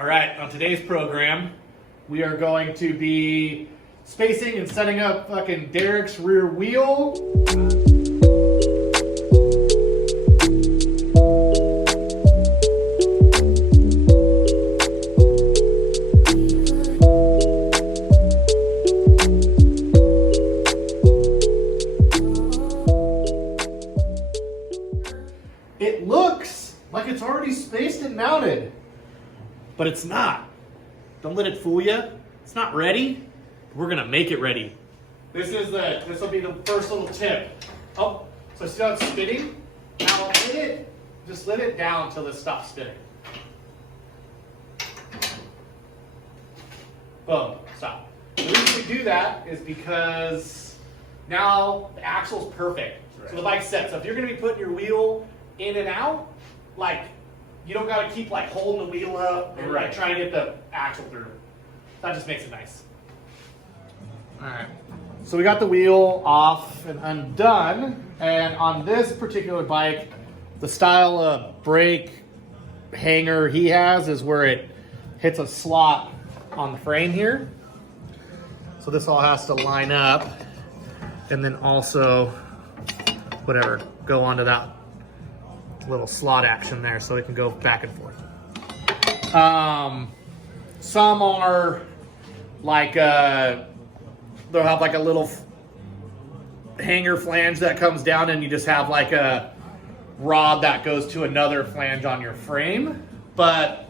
All right, on today's program, we are going to be spacing and setting up fucking Derek's rear wheel. It looks like it's already spaced and mounted, but it's not. Don't let it fool you. It's not ready. We're gonna make it ready. This will be the first little tip. Oh, so see how it's spinning? Now just let it down until it stops spinning. Boom, stop. The reason we do that is because now the axle's perfect. So the bike's set. So if you're gonna be putting your wheel in and out, like, you don't gotta keep like holding the wheel up and like trying to get the axle through. That just makes it nice. All right. So we got the wheel off and undone, and on this particular bike, the style of brake hanger he has is where it hits a slot on the frame here. So this all has to line up, and then also whatever go onto that little slot action there, so it can go back and forth. Some are like they'll have like a little hanger flange that comes down, and you just have like a rod that goes to another flange on your frame. But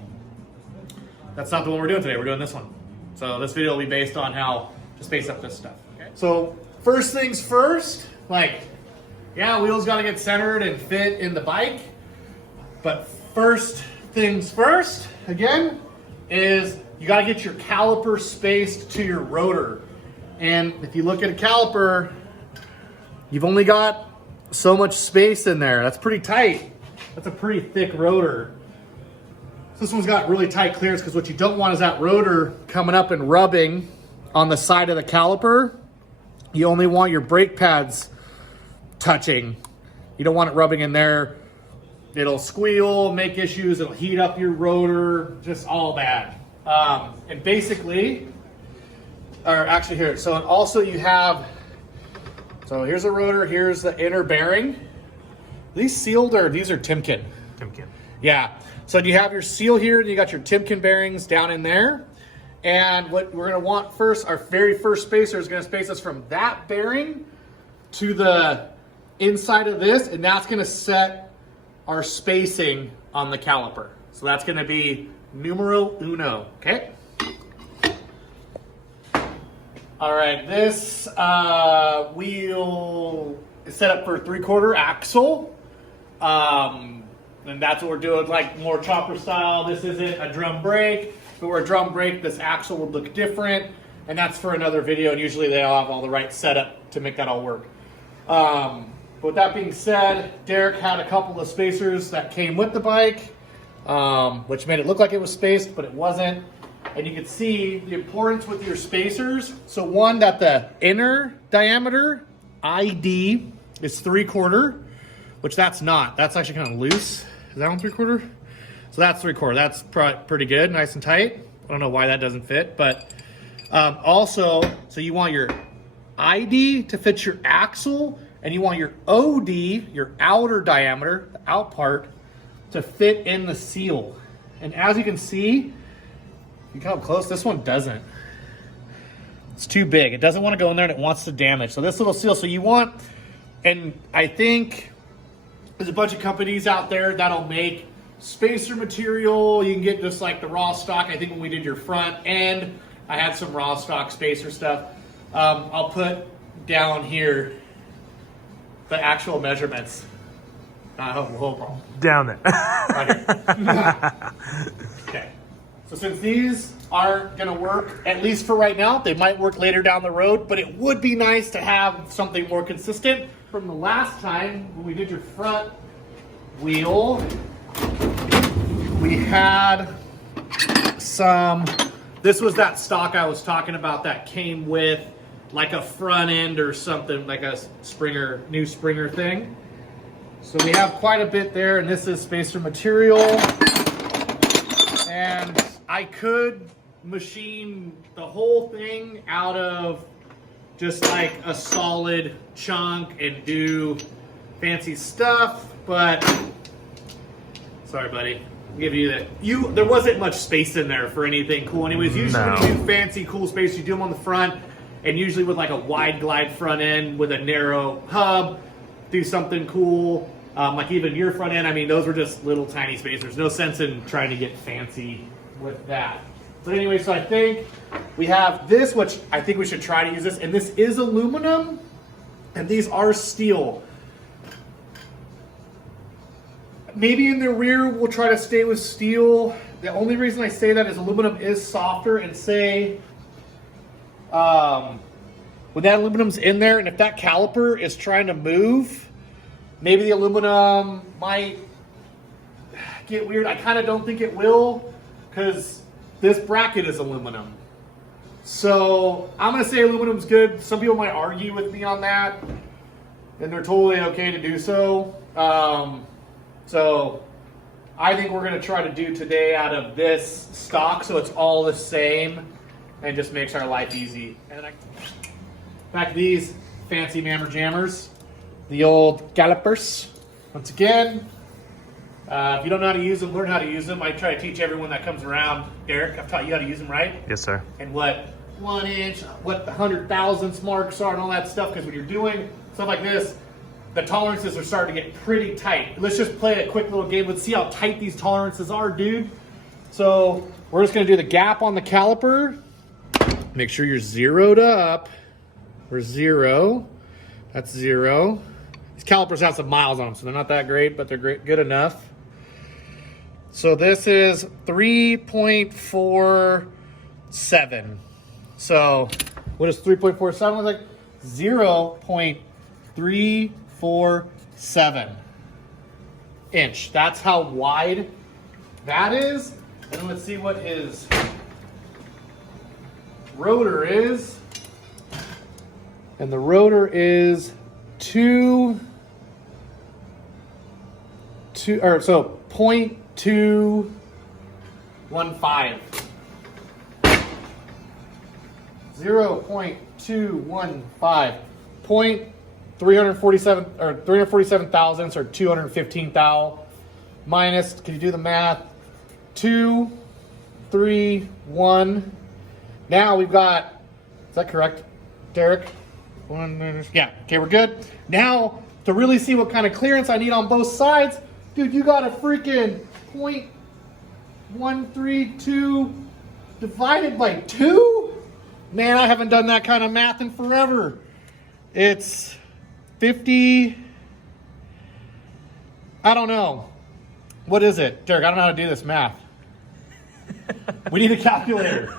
that's not the one we're doing today. We're doing this one. So this video will be based on how to space up this stuff. Okay. So first things first, like, yeah, wheels got to get centered and fit in the bike. But first things first, again, is you got to get your caliper spaced to your rotor. And if you look at a caliper, you've only got so much space in there. That's pretty tight. That's a pretty thick rotor. This one's got really tight clearance, because what you don't want is that rotor coming up and rubbing on the side of the caliper. You only want your brake pads touching. You don't want it rubbing in there. It'll squeal, make issues, it'll heat up your rotor, just all bad. And basically, or actually here, so and also you have, so here's a rotor, here's the inner bearing. Are these sealed, or these are Timken? Timken. Yeah, so you have your seal here, and you got your Timken bearings down in there. And what we're gonna want first, our very first spacer is gonna space us from that bearing to the inside of this, and that's gonna set our spacing on the caliper. So that's gonna be numero uno, okay? All right, this wheel is set up for a 3/4 axle. And that's what we're doing, like more chopper style. This isn't a drum brake. If it were a drum brake, this axle would look different. And that's for another video, and usually they all have all the right setup to make that all work. But with that being said, Derek had a couple of spacers that came with the bike, which made it look like it was spaced, but it wasn't. And you can see the importance with your spacers. So one, that the inner diameter, ID, is 3/4, which that's not. That's actually kind of loose. Is that one 3/4? So that's 3/4. That's pretty good, nice and tight. I don't know why that doesn't fit, but also, so you want your ID to fit your axle, and you want your OD, your outer diameter, the out part, to fit in the seal. And as you can see, you come close, this one doesn't. It's too big. It doesn't want to go in there, and it wants to damage. So this little seal, so you want, and I think there's a bunch of companies out there that'll make spacer material. You can get just like the raw stock. I think when we did your front end, I had some raw stock spacer stuff. I'll put down here the actual measurements. Down there. Right here. Okay. So since these aren't gonna work, at least for right now, they might work later down the road, but it would be nice to have something more consistent. From the last time when we did your front wheel, we had some, this was that stock I was talking about that came with like a front end or something, like a Springer, new Springer thing. So we have quite a bit there, and this is spacer material. And I could machine the whole thing out of just like a solid chunk and do fancy stuff, but sorry, buddy. I'll give you that. There wasn't much space in there for anything cool. Anyways, usually when you do fancy, cool space, you do them on the front, and usually with like a wide glide front end with a narrow hub, do something cool. Like even your front end, I mean, those were just little tiny spaces. There's no sense in trying to get fancy with that. But anyway, so I think we have this, which I think we should try to use this. And this is aluminum, and these are steel. Maybe in the rear, we'll try to stay with steel. The only reason I say that is aluminum is softer, and say, when that aluminum's in there, and if that caliper is trying to move, maybe the aluminum might get weird. I kind of don't think it will, because this bracket is aluminum. So I'm going to say aluminum's good. Some people might argue with me on that, and they're totally okay to do so. So I think we're going to try to do today out of this stock, so it's all the same and just makes our life easy. And back to these fancy mammer jammers, the old calipers. Once again, if you don't know how to use them, learn how to use them. I try to teach everyone that comes around. Derek, I've taught you how to use them, right? Yes, sir. And what 1 inch, what the 100,000ths marks are and all that stuff, because when you're doing stuff like this, the tolerances are starting to get pretty tight. Let's just play a quick little game. Let's see how tight these tolerances are, dude. So we're just going to do the gap on the caliper. Make sure you're zeroed up. We're 0. That's 0. These calipers have some miles on them, so they're not that great, but they're good enough. So this is 3.47. So what is 3.47 look like? 0.347 inch. That's how wide that is. And let's see what his rotor is. And the rotor is 0.215. 0.215. 347 or 347 thousandths or 215 thou minus, can you do the math? 2, 3, 1. Now we've got, is that correct, Derek? 1, yeah, okay, we're good. Now, to really see what kind of clearance I need on both sides, dude, you got a freaking 0.132 divided by 2? Man, I haven't done that kind of math in forever. It's 50, I don't know. What is it? Derek, I don't know how to do this math. We need a calculator.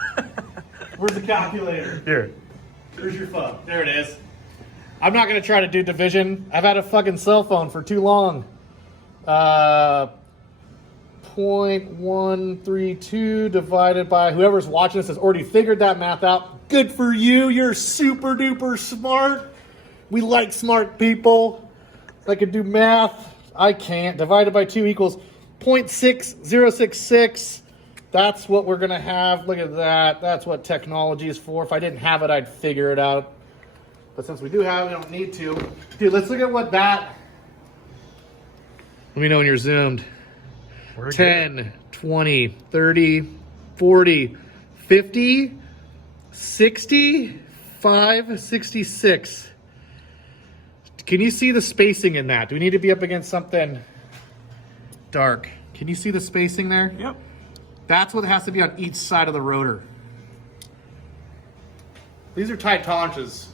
Where's the calculator? Here. Here's your phone. There it is. I'm not going to try to do division. I've had a fucking cell phone for too long. 0.132 divided by, whoever's watching this has already figured that math out. Good for you. You're super duper smart. We like smart people. I can do math. I can't. Divided by 2 equals 0.6066. That's what we're going to have. Look at that. That's what technology is for. If I didn't have it, I'd figure it out. But since we do have it, we don't need to. Dude, let's look at what that... Let me know when you're zoomed. We're 10, good. 20, 30, 40, 50, 65, 66. Can you see the spacing in that? Do we need to be up against something dark? Can you see the spacing there? Yep. That's what has to be on each side of the rotor. These are tight tolerances.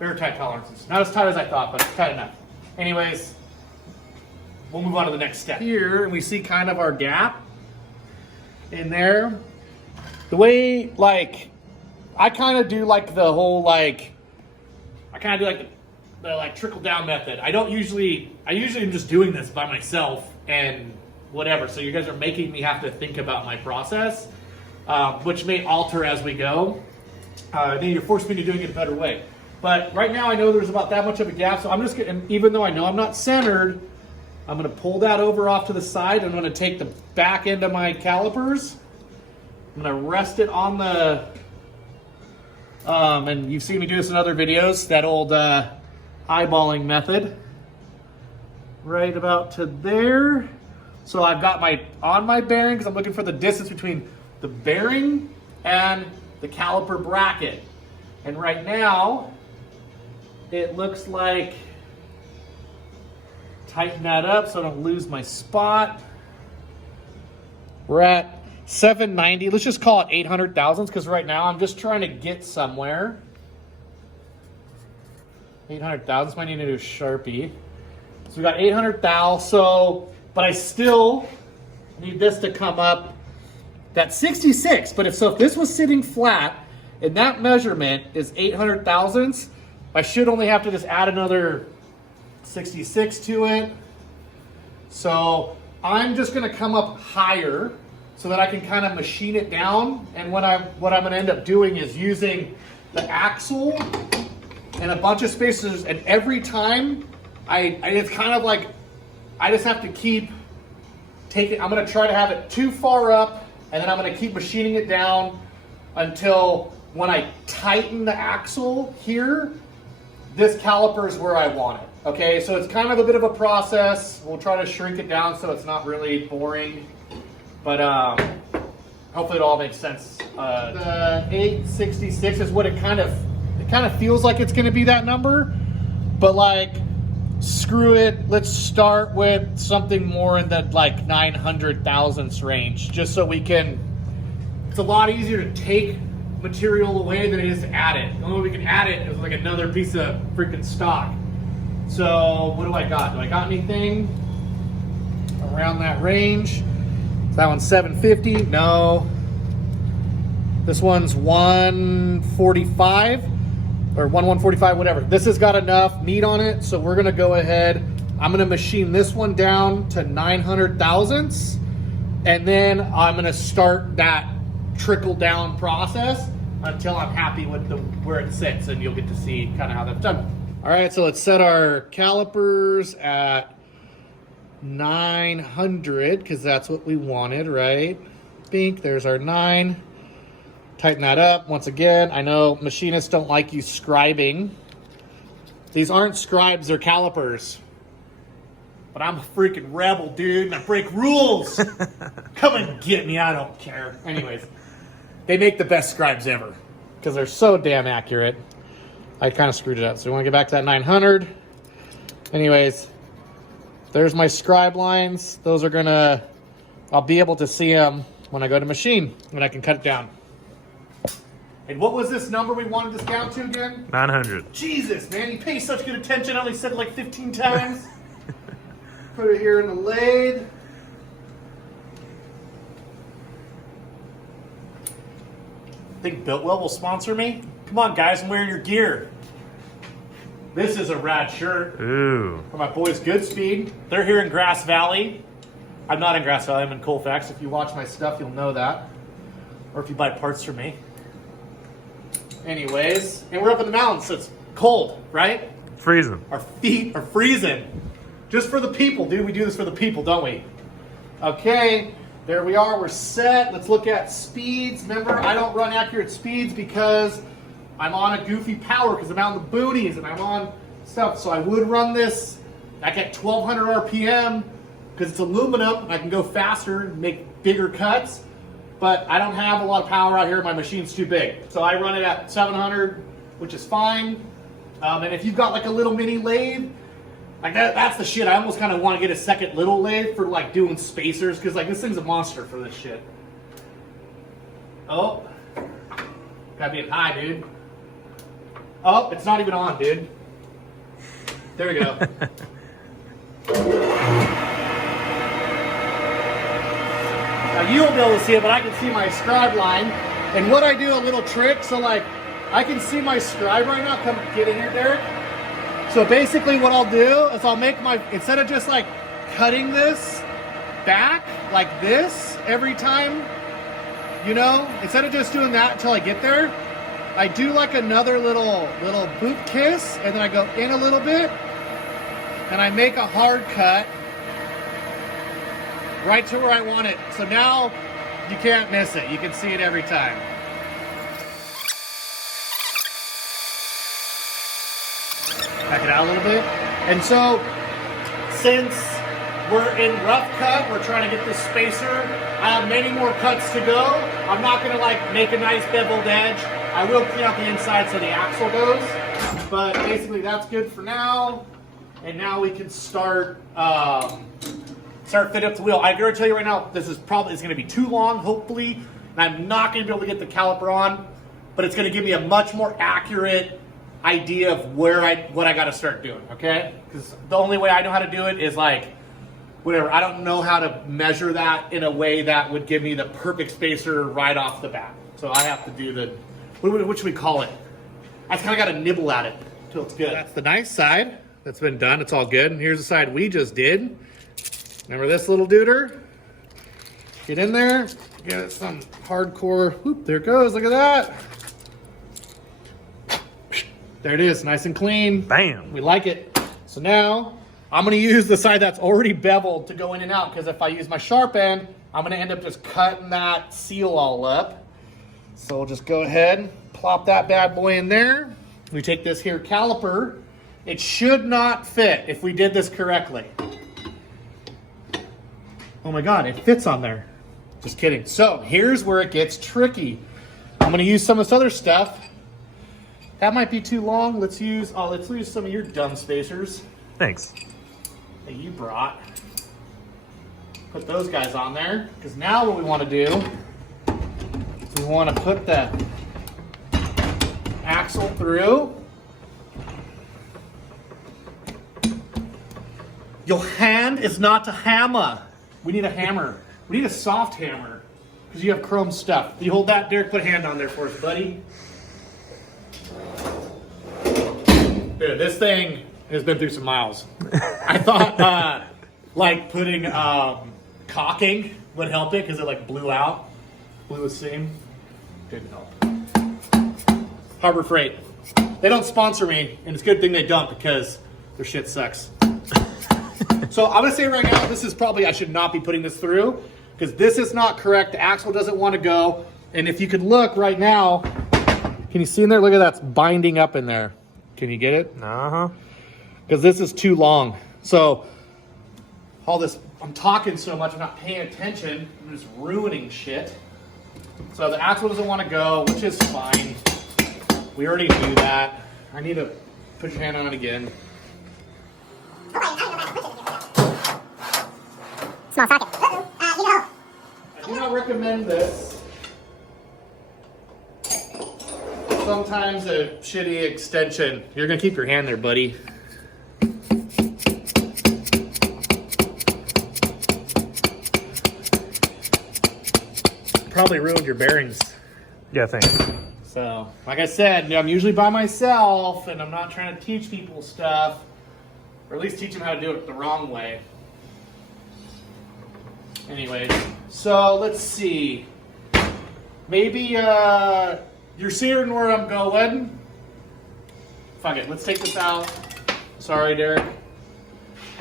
Very tight tolerances. Not as tight as I thought, but tight enough. Anyways, we'll move on to the next step. Here, we see kind of our gap in there. The way, like, I kind of do like the whole, like, I kind of do like the like trickle down method. I usually am just doing this by myself and whatever. So you guys are making me have to think about my process, which may alter as we go. Then you're forcing me to doing it a better way. But right now I know there's about that much of a gap, so I'm just getting, even though I know I'm not centered, I'm going to pull that over off to the side. I'm going to take the back end of my calipers I'm gonna rest it on the, and you've seen me do this in other videos, that old eyeballing method. Right about to there. So I've got on my bearing, because I'm looking for the distance between the bearing and the caliper bracket. And right now, it looks like, tighten that up so I don't lose my spot. We're at 790. Let's just call it 800 thousandths, because right now I'm just trying to get somewhere. 800 thousandths, might need to do a Sharpie. So we got 800 thou, but I still need this to come up. That's 66, but if this was sitting flat, and that measurement is 800 thousandths, I should only have to just add another 66 to it. So I'm just gonna come up higher so that I can kind of machine it down. And what I'm gonna end up doing is using the axle and a bunch of spacers, and every time it's kind of like, I just have to keep taking, I'm gonna try to have it too far up, and then I'm gonna keep machining it down until when I tighten the axle here, this caliper is where I want it. Okay, so it's kind of a bit of a process. We'll try to shrink it down so it's not really boring, but hopefully it all makes sense. The 866 is what it kind of feels like it's gonna be, that number, but like, screw it, let's start with something more in the like 900 thousandths range, just so we can, it's a lot easier to take material away than it is to add it. The only way we can add it is like another piece of freaking stock. So what do I got? Do I got anything around that range? That one's 750, no. This one's 145. Or 145, whatever. This has got enough meat on it, so we're gonna go ahead. I'm gonna machine this one down to 900 thousandths, and then I'm gonna start that trickle down process until I'm happy with where it sits, and you'll get to see kind of how that's done. All right, so let's set our calipers at 900, because that's what we wanted, right? Bink, there's our 9. Tighten that up. Once again, I know machinists don't like you scribing. These aren't scribes, they're calipers. But I'm a freaking rebel, dude, and I break rules. Come and get me, I don't care. Anyways, they make the best scribes ever because they're so damn accurate. I kind of screwed it up, so we want to get back to that 900. Anyways, there's my scribe lines. Those are gonna, I'll be able to see them when I go to machine, when I can cut it down. And what was this number we wanted this down to again? 900. Jesus, man, you pay such good attention. I only said it like 15 times. Put it here in the lathe. Think Builtwell will sponsor me? Come on, guys, I'm wearing your gear. This is a rad shirt. Ooh. For my boys Goodspeed. They're here in Grass Valley. I'm not in Grass Valley, I'm in Colfax. If you watch my stuff, you'll know that. Or if you buy parts from me. Anyways, and we're up in the mountains, so it's cold, right? Freezing. Our feet are freezing. Just for the people, dude. We do this for the people, don't we? Okay, there we are. We're set. Let's look at speeds. Remember, I don't run accurate speeds because I'm on a goofy power because I'm out in the boonies and I'm on stuff. So I would run this like at 1200 RPM because it's aluminum and I can go faster and make bigger cuts. But I don't have a lot of power out here. My machine's too big. So I run it at 700, which is fine. And if you've got like a little mini lathe, like that's the shit. I almost kind of want to get a second little lathe for like doing spacers because like this thing's a monster for this shit. Oh, gotta be high, dude. Oh, it's not even on, dude. There we go. Now you won't be able to see it, but I can see my scribe line. And what I do, a little trick, so like I can see my scribe right now. Come get in here, Derek. So basically what I'll do is I'll make my, instead of just like cutting this back like this every time, you know, instead of just doing that until I get there, I do like another little boot kiss, and then I go in a little bit and I make a hard cut right to where I want it. So now you can't miss it. You can see it every time. Back it out a little bit. And so, since we're in rough cut, we're trying to get this spacer. I have many more cuts to go. I'm not gonna like make a nice beveled edge. I will clean out the inside so the axle goes. But basically that's good for now. And now we can start fit up the wheel. I gotta tell you right now, this is probably gonna be too long, hopefully. And I'm not gonna be able to get the caliper on, but it's gonna give me a much more accurate idea of what I got to start doing, okay? Because the only way I know how to do it is like whatever. I don't know how to measure that in a way that would give me the perfect spacer right off the bat. So I have to do the what should we call it? I kind of got to nibble at it until it's good. That's the nice side that's been done. It's all good. And here's the side we just did. Remember this little duder? Get in there. Get it some hardcore. Whoop! There it goes. Look at that. There it is, nice and clean. Bam. We like it. So now I'm gonna use the side that's already beveled to go in and out, because if I use my sharp end, I'm gonna end up just cutting that seal all up. So we'll just go ahead, plop that bad boy in there. We take this here caliper. It should not fit if we did this correctly. Oh my God, it fits on there. Just kidding. So here's where it gets tricky. I'm gonna use some of this other stuff. That might be too long. Let's use some of your dumb spacers Thanks. that you brought. Put those guys on there, because now what we want to do is we want to put the axle through. Your hand is not to hammer. We need a hammer. We need a soft hammer, because you have chrome stuff. You hold that, Derek, put a hand on there for us, buddy. Dude, this thing has been through some miles. I thought like putting caulking would help it, because it like blew a seam. Didn't help. Harbor Freight. They don't sponsor me, and it's a good thing they don't, because their shit sucks. So I'm gonna say right now, this is probably, I should not be putting this through, because this is not correct. The axle doesn't want to go. And if you could look right now, can you see in there? Look at that's binding up in there. Can you get it? Uh-huh. Because this is too long. So all this, I'm talking so much, I'm not paying attention. I'm just ruining shit. So the axle doesn't want to go, which is fine. We already do that. I need to put your hand on it again. Small socket. I do not recommend this. Sometimes a shitty extension. You're gonna keep your hand there, buddy. Probably ruined your bearings. Yeah, thanks. So, like I said, I'm usually by myself, and I'm not trying to teach people stuff, or at least teach them how to do it the wrong way. Anyways, so let's see. Maybe, you're seeing where I'm going. Fuck it, let's take this out. Sorry, Derek.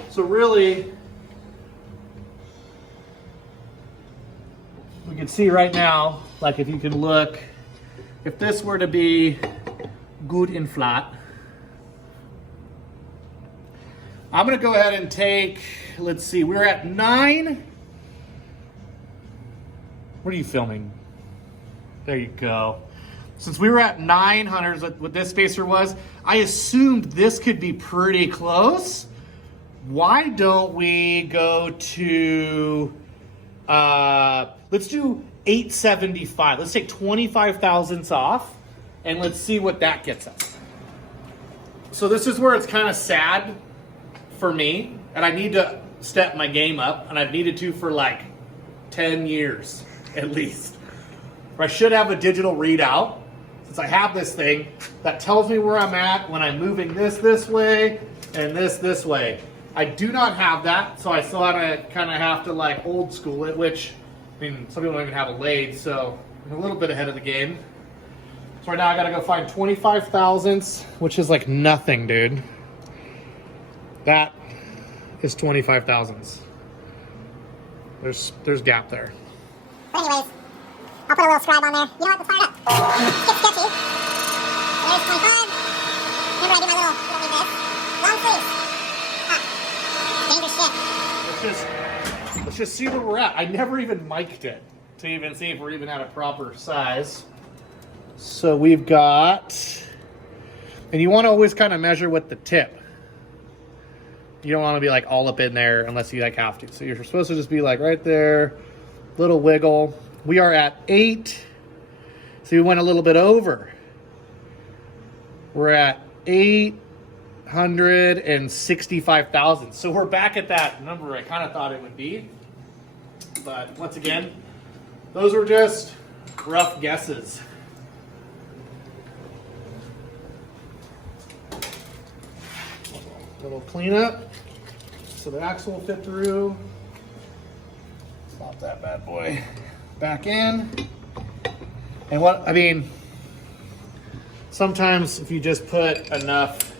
So really, we can see right now, like if you can look, if this were to be good and flat, I'm gonna go ahead and take, let's see, we're at 9. What are you filming? There you go. Since we were at 900, what this spacer was, I assumed this could be pretty close. Why don't we go to, let's do 875. Let's take 25 thousandths off, and let's see what that gets us. So this is where it's kind of sad for me, and I need to step my game up, and I've needed to for like 10 years at least. I should have a digital readout, since I have this thing that tells me where I'm at when I'm moving this way and this way. I do not have that, so I still kind of have to like old school it, which, I mean, some people don't even have a lathe, so I'm a little bit ahead of the game. So right now I gotta go find 25 thousandths, which is like nothing, dude. That is 25 thousandths. There's gap there. But anyways, I'll put a little scribe on there. You know what? Let's fire it up. It's get sketchy. There's 25. Remember, I do my little, you don't need this. Long sleeves. Dangerous shit. Let's just see where we're at. I never even mic'd it to even see if we're even at a proper size. So we've got, and you want to always kind of measure with the tip. You don't want to be like all up in there unless you like have to. So you're supposed to just be like right there, little wiggle. We are at 8. So we went a little bit over. We're at 865,000. So we're back at that number I kind of thought it would be. But once again, those were just rough guesses. Little cleanup so the axle will fit through. Pop that bad boy back in. And what I mean, sometimes if you just put enough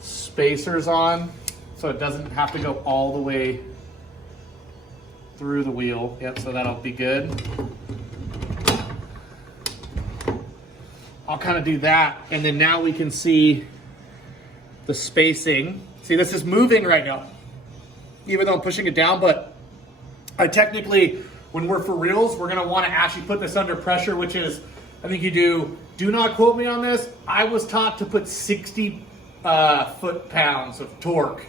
spacers on so it doesn't have to go all the way through the wheel. Yep, so that'll be good. I'll kind of do that, and then now we can see the spacing. See, this is moving right now, even though I'm pushing it down, but I technically, when we're for reals, we're gonna wanna actually put this under pressure, which is, I think you do not quote me on this, I was taught to put 60 foot-pounds of torque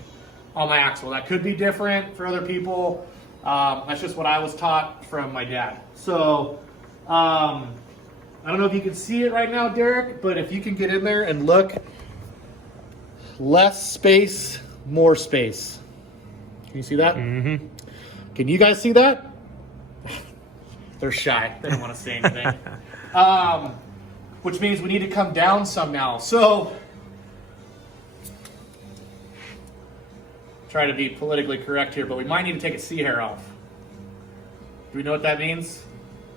on my axle. That could be different for other people. That's just what I was taught from my dad. So, I don't know if you can see it right now, Derek, but if you can get in there and look, less space, more space. Can you see that? Mm-hmm. Can you guys see that? They're shy. They don't want to say anything. Which means we need to come down some now. So, try to be politically correct here, but we might need to take a C hair off. Do we know what that means?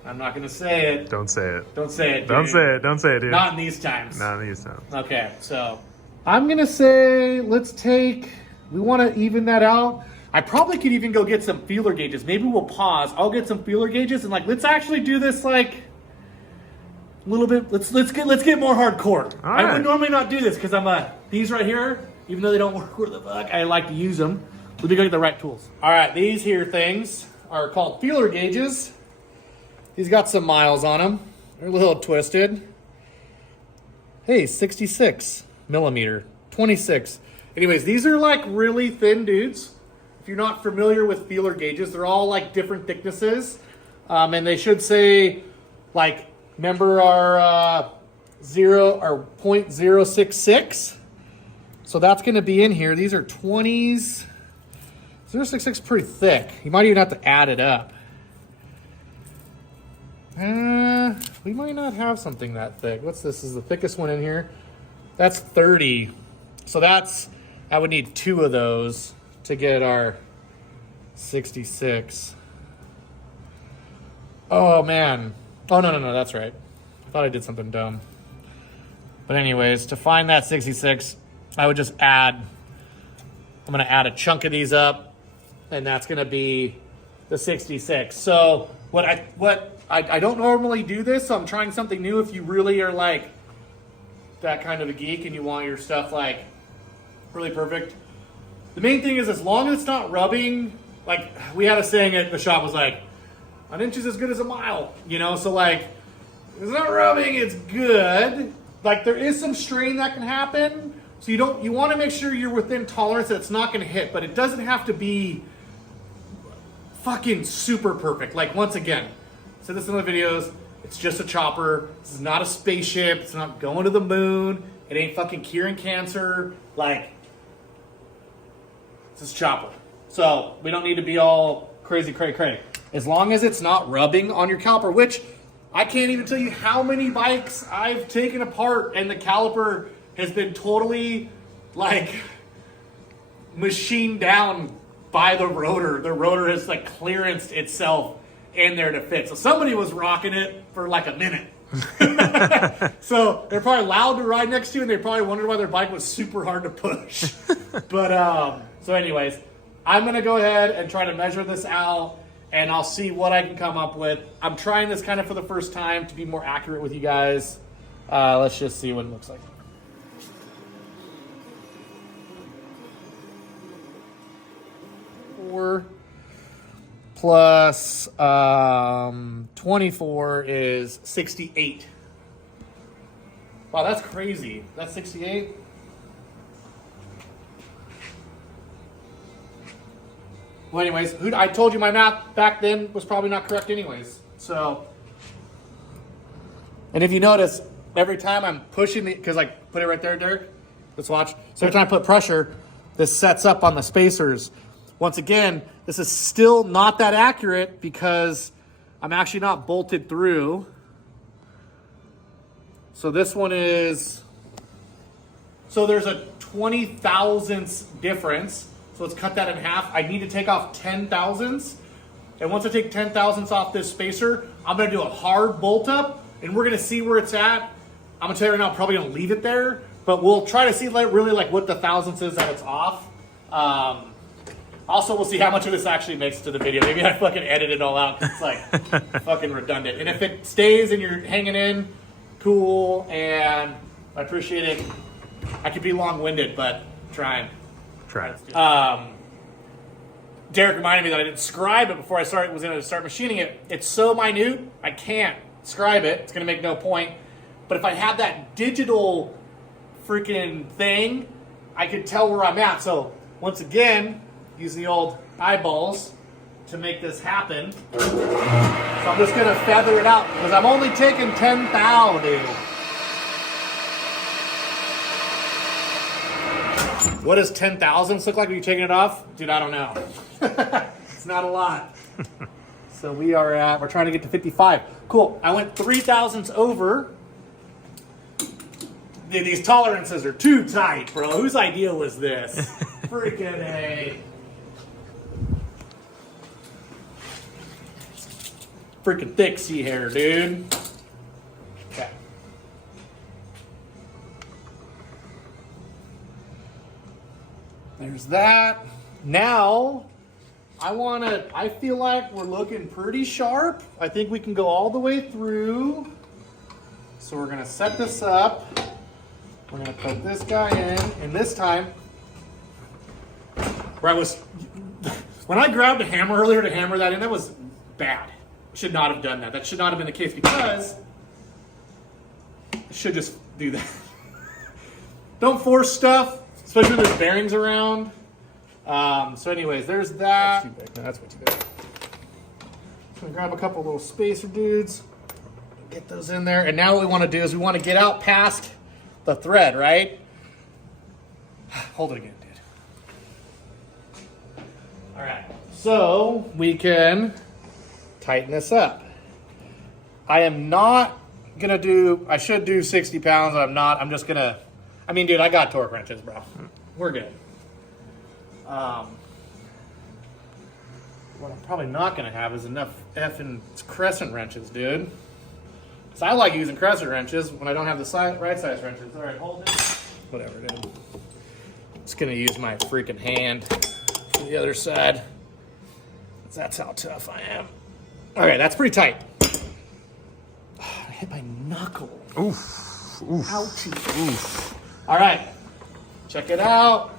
I'm not going to say it. Don't say it. Don't say it, dude. Don't say it. Don't say it, dude. Not in these times. Not in these times. Okay, so I'm going to say we want to even that out. I probably could even go get some feeler gauges. Maybe we'll pause. I'll get some feeler gauges and let's actually do this a little bit. Let's get more hardcore. All right. I would normally not do this because these right here, even though they don't work where the fuck, I like to use them. Let me go get the right tools. All right, these here things are called feeler gauges. These got some miles on them. They're a little twisted. Hey, 66 millimeter, 26. Anyways, these are really thin dudes. If you're not familiar with feeler gauges, they're all different thicknesses. And they should say remember our 0.066. So that's going to be in here. These are 20s. 0.66 pretty thick. You might even have to add it up. We might not have something that thick. What's this? This is the thickest one in here. That's 30. So I would need 2 of those to get our 66. Oh man. Oh no, that's right. I thought I did something dumb. But anyways, to find that 66, I would just I'm gonna add a chunk of these up, and that's gonna be the 66. So I don't normally do this, so I'm trying something new. If you really are that kind of a geek and you want your stuff really perfect, the main thing is as long as it's not rubbing. We had a saying at the shop was an inch is as good as a mile, so if it's not rubbing, it's good. There is some strain that can happen, so you want to make sure you're within tolerance that it's not going to hit, but it doesn't have to be fucking super perfect. Once again, I said this in the videos, it's just a chopper. This is not a spaceship. It's not going to the moon. It ain't fucking curing cancer. It's just a chopper. So we don't need to be all crazy, cray. As long as it's not rubbing on your caliper, which I can't even tell you how many bikes I've taken apart and the caliper has been totally machined down by the rotor. The rotor has clearanced itself in there to fit. So somebody was rocking it for a minute. So they're probably loud to ride next to, and they probably wondered why their bike was super hard to push. But so anyways, I'm gonna go ahead and try to measure this out, and I'll see what I can come up with. I'm trying this kind of for the first time to be more accurate with you guys. Let's just see what it looks like. Plus 24 is 68. Wow, that's crazy. That's 68. Well, anyways, I told you my math back then was probably not correct anyways. So, and if you notice, every time I'm pushing because I put it right there, Derek, let's watch. So every time I put pressure, this sets up on the spacers. Once again, this is still not that accurate because I'm actually not bolted through. So this one is, so there's a 20 thousandths difference. So let's cut that in half. I need to take off 10 thousandths. And once I take 10 thousandths off this spacer, I'm gonna do a hard bolt up and we're gonna see where it's at. I'm gonna tell you right now, I'm probably gonna leave it there, but we'll try to see really like what the thousandths is that it's off. Also, we'll see how much of this actually makes to the video. Maybe I fucking edit it all out 'cause it's like fucking redundant. And if it stays and you're hanging in, cool, and I appreciate it. I could be long-winded, but trying. Try. Derek reminded me that I didn't scribe it before I was going to start machining it. It's so minute, I can't scribe it. It's going to make no point. But if I had that digital freaking thing, I could tell where I'm at. So once again, use the old eyeballs to make this happen. So I'm just going to feather it out because I'm only taking 10 thou, dude. What does 10 thousandths look like when you're taking it off? Dude, I don't know. It's not a lot. So we're trying to get to 55. Cool. I went 3 thousandths over. Dude, these tolerances are too tight, bro. Whose idea was this? Freaking A. Freaking thick sea hair, dude. Okay. There's that. Now, I feel like we're looking pretty sharp. I think we can go all the way through. So we're gonna set this up. We're gonna put this guy in, and this time, when I grabbed a hammer earlier to hammer that in, that was bad. Should not have done that. That should not have been the case because I should just do that. Don't force stuff, especially when there's bearings around. So anyways, there's that. That's too big. No, that's way too big. So I'm gonna grab a couple little spacer dudes, get those in there. And now what we want to do is we want to get out past the thread, right? Hold it again, dude. All right, so we can tighten this up. I am not gonna I should do 60 pounds, I'm not. I'm just gonna, dude, I got torque wrenches, bro. We're good. What I'm probably not gonna have is enough effing crescent wrenches, dude. So I like using crescent wrenches when I don't have the right size wrenches. All right, hold it. Whatever, dude. I'm just gonna use my freaking hand for the other side. That's how tough I am. Okay, that's pretty tight. I hit my knuckle. Oof. Oof. Ouchie. Oof. All right, check it out.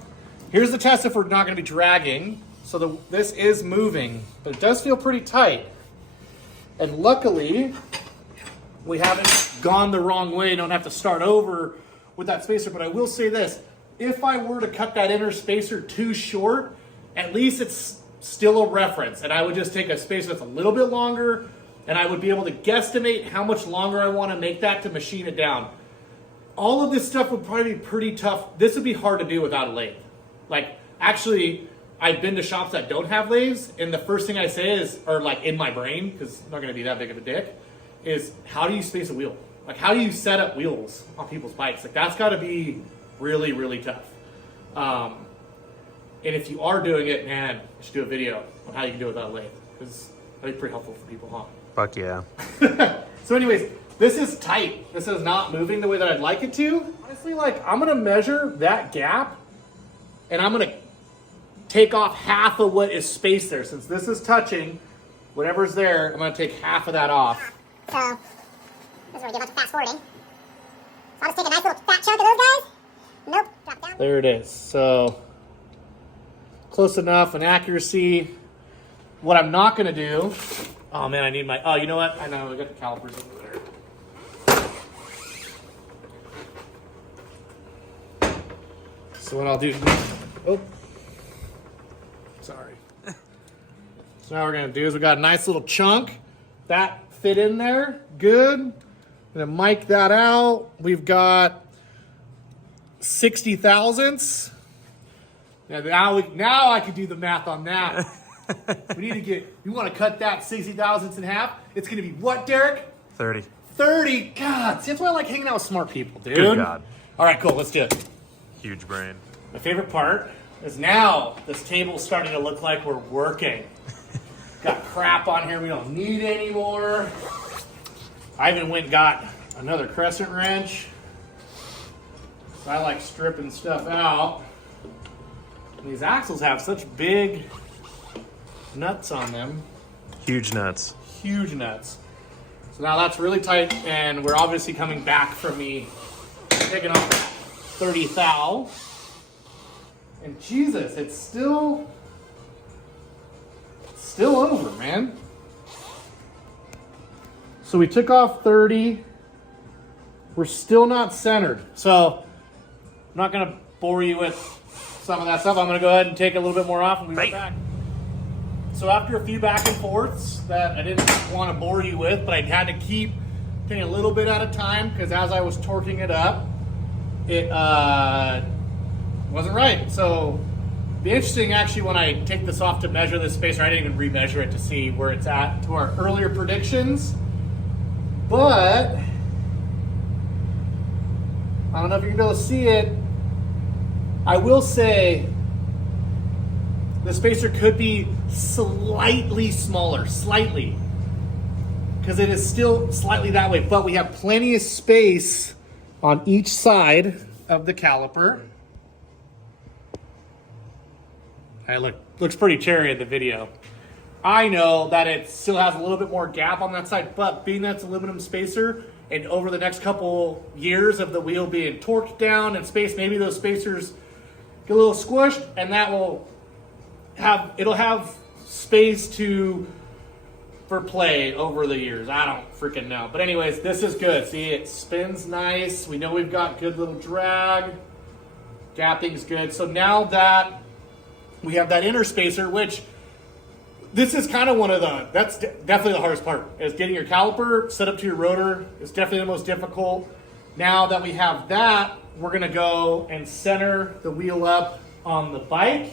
Here's the test if we're not going to be dragging. So this is moving, but it does feel pretty tight. And luckily, we haven't gone the wrong way. Don't have to start over with that spacer. But I will say this. If I were to cut that inner spacer too short, at least it's still a reference. And I would just take a spacer that's a little bit longer, and I would be able to guesstimate how much longer I want to make that to machine it down. All of this stuff would probably be pretty tough. This would be hard to do without a lathe. Like, actually, I've been to shops that don't have lathes, and the first thing I say is, or like in my brain, because I'm not going to be that big of a dick, is how do you space a wheel? Like, how do you set up wheels on people's bikes? Like, that's got to be really, really tough. And if you are doing it, man, you should do a video on how you can do it without a lathe, because that'd be pretty helpful for people, huh? Fuck yeah. So anyways, this is tight. This is not moving the way that I'd like it to. Honestly, like, I'm going to measure that gap, and I'm going to take off half of what is spaced there. Since this is touching, whatever's there, I'm gonna take half of that off. So, this is where we do a bunch of fast forwarding. So I'll just take a nice little fat chunk of those guys. Nope, drop down. There it is. So, close enough in accuracy. What I'm not gonna do, oh man, I need my, oh, you know what? I know, I got the calipers over there. So what I'll do, oh, sorry. So now what we're gonna do is we got a nice little chunk that fit in there, good. Gonna mic that out. We've got 60 thousandths. Now I can do the math on that. We need to you want to cut that 60 thousandths in half? It's gonna be what, Derek? 30. 30. God, see, that's why I like hanging out with smart people, dude. Good God. All right, cool. Let's do it. Huge brain. My favorite part is now this table's starting to look like we're working. Got crap on here we don't need anymore. I even went and got another crescent wrench. So I like stripping stuff out. And these axles have such big nuts on them. Huge nuts. Huge nuts. So now that's really tight, and we're obviously coming back from me taking off that 30 thou. And Jesus, it's still over, man. So we took off 30. We're still not centered. So I'm not gonna bore you with some of that stuff. I'm gonna go ahead and take a little bit more off and we'll be right back. So after a few back and forths that I didn't want to bore you with, but I had to keep taking a little bit at a time because as I was torquing it up, it wasn't right. So it'd be interesting actually when I take this off to measure this spacer. I didn't even remeasure it to see where it's at to our earlier predictions. But I don't know if you're gonna be able to see it. I will say the spacer could be slightly smaller, slightly, because it is still slightly that way, but we have plenty of space on each side of the caliper. It looks pretty cherry in the video. I know that it still has a little bit more gap on that side, but being that it's aluminum spacer, and over the next couple years of the wheel being torqued down and space, maybe those spacers get a little squished, and that will it'll have space for play over the years. I don't freaking know. But anyways, this is good. See, it spins nice. We know we've got good little drag. Gapping's good. So now that we have that inner spacer, which this is kind of that's definitely the hardest part, is getting your caliper set up to your rotor. It's definitely the most difficult. Now that we have that, we're gonna go and center the wheel up on the bike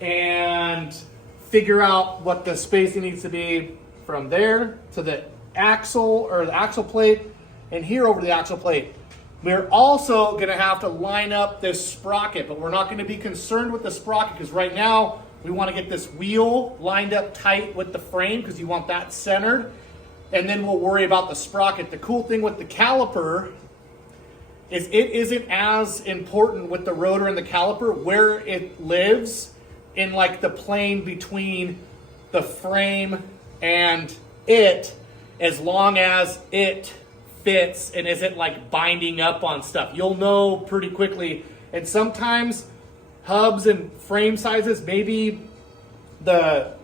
and figure out what the spacing needs to be from there to the axle or the axle plate and here over the axle plate. We're also going to have to line up this sprocket, but we're not going to be concerned with the sprocket because right now we want to get this wheel lined up tight with the frame because you want that centered, and then we'll worry about the sprocket. The cool thing with the caliper is it isn't as important with the rotor and the caliper where it lives in like the plane between the frame and it, as long as it fits and isn't like binding up on stuff. You'll know pretty quickly. And sometimes hubs and frame sizes, maybe the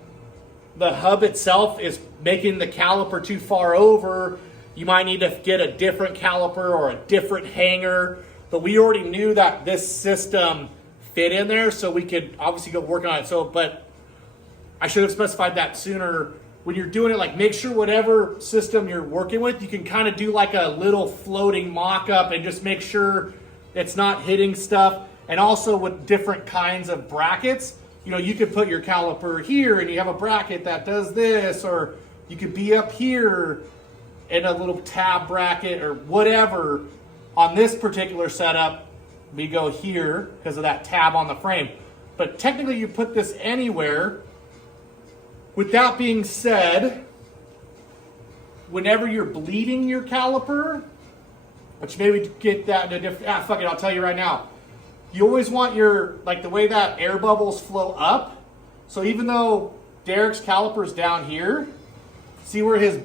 hub itself is making the caliper too far over. You might need to get a different caliper or a different hanger. But we already knew that this system fit in there, so we could obviously go work on it. So, but I should have specified that sooner. When you're doing it, like make sure whatever system you're working with, you can kind of do like a little floating mock-up and just make sure it's not hitting stuff. And also with different kinds of brackets, you know, you could put your caliper here and you have a bracket that does this, or you could be up here in a little tab bracket or whatever. On this particular setup, we go here because of that tab on the frame. But technically you put this anywhere. With that being said, whenever you're bleeding your caliper, which maybe get that in a different, fuck it, I'll tell you right now. You always want your, like the way that air bubbles flow up. So even though Derek's caliper's down here. See where his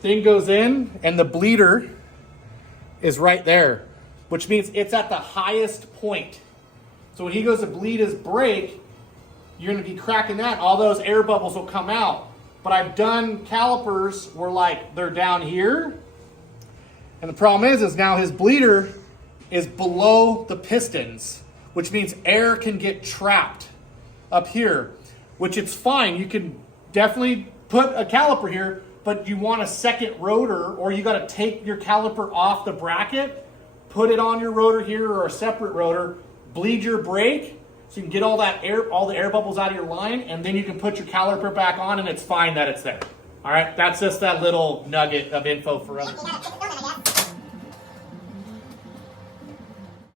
thing goes in? And the bleeder is right there, which means it's at the highest point. So when he goes to bleed his brake, you're going to be cracking that. All those air bubbles will come out. But I've done calipers where like they're down here. And the problem is now his bleeder is below the pistons, which means air can get trapped up here, which it's fine. You can definitely put a caliper here, but you want a second rotor, or you got to take your caliper off the bracket, put it on your rotor here or a separate rotor, bleed your brake so you can get all that air, all the air bubbles out of your line, and then you can put your caliper back on and it's fine that it's there. All right, that's just that little nugget of info for us.